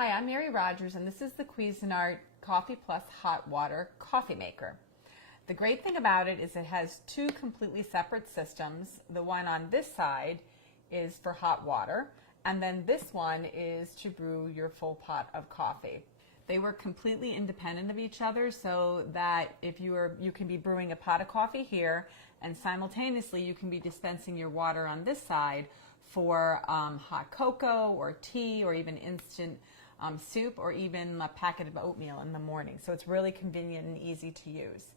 Hi, I'm Mary Rogers, and this is the Cuisinart Coffee Plus Hot Water Coffee Maker. The great thing about it is it has two completely separate systems. The one on this side is for hot water, and then this one is to brew your full pot of coffee. They work completely independent of each other, so that if you can be brewing a pot of coffee here, and simultaneously you can be dispensing your water on this side for hot cocoa or tea or even instant soup or even a packet of oatmeal in the morning. So it's really convenient and easy to use.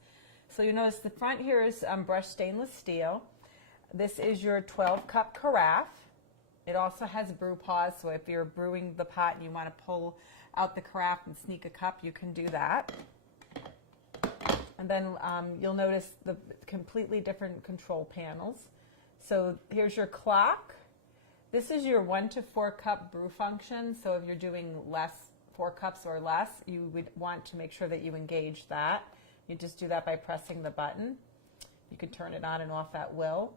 So you notice the front here is brushed stainless steel. This is your 12-cup carafe. It also has brew pause, so if you're brewing the pot and you want to pull out the carafe and sneak a cup, you can do that. And then you'll notice the completely different control panels. So here's your clock. This is your 1 to 4 cup brew function. So if you're doing 4 cups or less, you would want to make sure that you engage that. You just do that by pressing the button. You can turn it on and off at will.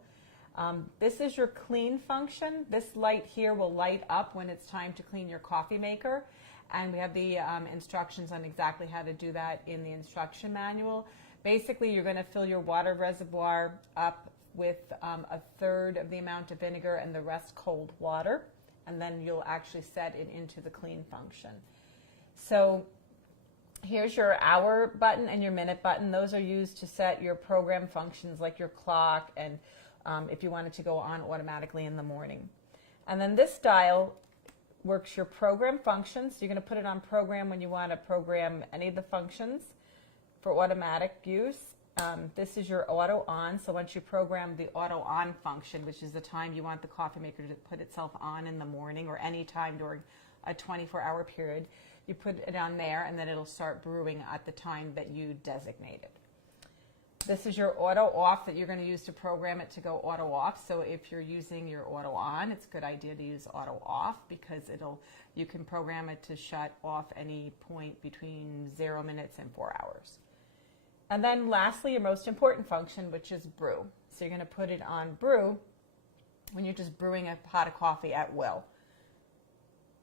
This is your clean function. This light here will light up when it's time to clean your coffee maker. And we have the instructions on exactly how to do that in the instruction manual. Basically, you're going to fill your water reservoir up with 1/3 of the amount of vinegar and the rest cold water, and then you'll actually set it into the clean function. So here's your hour button and your minute button. Those are used to set your program functions like your clock and if you want it to go on automatically in the morning. And then this dial works your program functions. So you're going to put it on program when you want to program any of the functions for automatic use. This is your auto on, so once you program the auto on function, which is the time you want the coffee maker to put itself on in the morning or any time during a 24-hour period, you put it on there and then it'll start brewing at the time that you designated. This is your auto off that you're going to use to program it to go auto off. So if you're using your auto on, it's a good idea to use auto off because you can program it to shut off any point between 0 minutes and 4 hours. And then lastly, your most important function, which is brew. So you're going to put it on brew when you're just brewing a pot of coffee at will.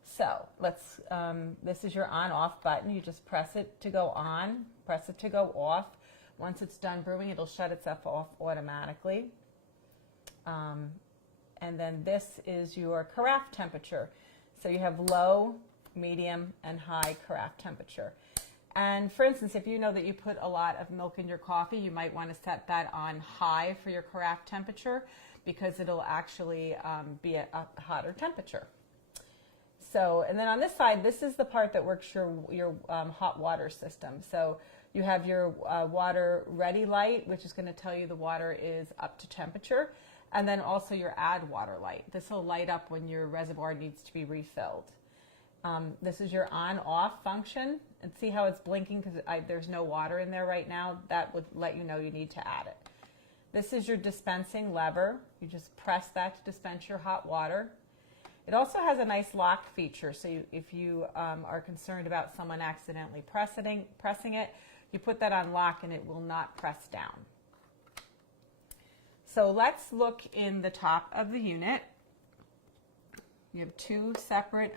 So this is your on-off button. You just press it to go on, press it to go off. Once it's done brewing, it'll shut itself off automatically. And then this is your carafe temperature. So you have low, medium, and high carafe temperature. And for instance, if you know that you put a lot of milk in your coffee, you might want to set that on high for your carafe temperature because it'll actually be a hotter temperature. So, and then on this side, this is the part that works your hot water system. So you have your water ready light, which is going to tell you the water is up to temperature, and then also your add water light. This will light up when your reservoir needs to be refilled. This is your on-off function, and see how it's blinking because there's no water in there right now. That would let you know you need to add it. This is your dispensing lever. You just press that to dispense your hot water. It also has a nice lock feature, so if you are concerned about someone accidentally pressing it, you put that on lock and it will not press down. So let's look in the top of the unit. You have two separate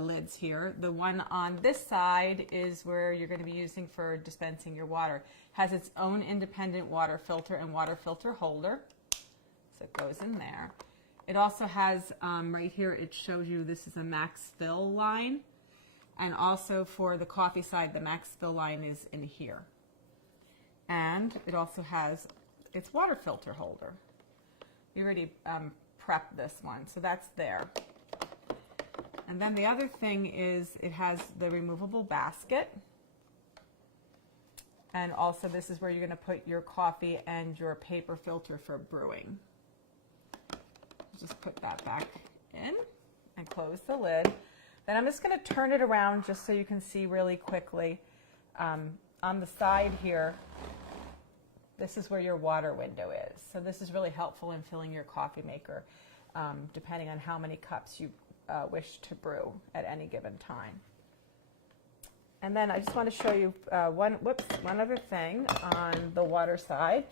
lids here. The one on this side is where you're going to be using for dispensing your water. It has its own independent water filter and water filter holder, so it goes in there. It also has right here, it shows you this is a max fill line, and also for the coffee side, the max fill line is in here. And it also has its water filter holder. We already prepped this one, so that's there. And then the other thing is it has the removable basket. And also this is where you're going to put your coffee and your paper filter for brewing. Just put that back in and close the lid. Then I'm just going to turn it around just so you can see really quickly. On the side here, this is where your water window is. So this is really helpful in filling your coffee maker, depending on how many cups you wish to brew at any given time. And then I just want to show you one other thing on the water side.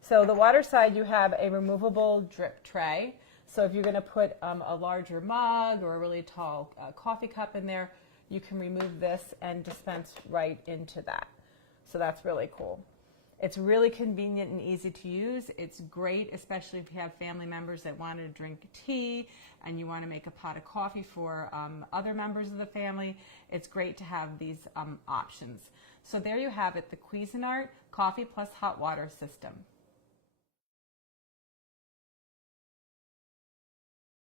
So the water side, you have a removable drip tray. So if you're going to put a larger mug or a really tall coffee cup in there, you can remove this and dispense right into that. So that's really cool. It's really convenient and easy to use. It's great, especially if you have family members that want to drink tea and you want to make a pot of coffee for other members of the family. It's great to have these options. So there you have it, the Cuisinart Coffee Plus Hot Water System.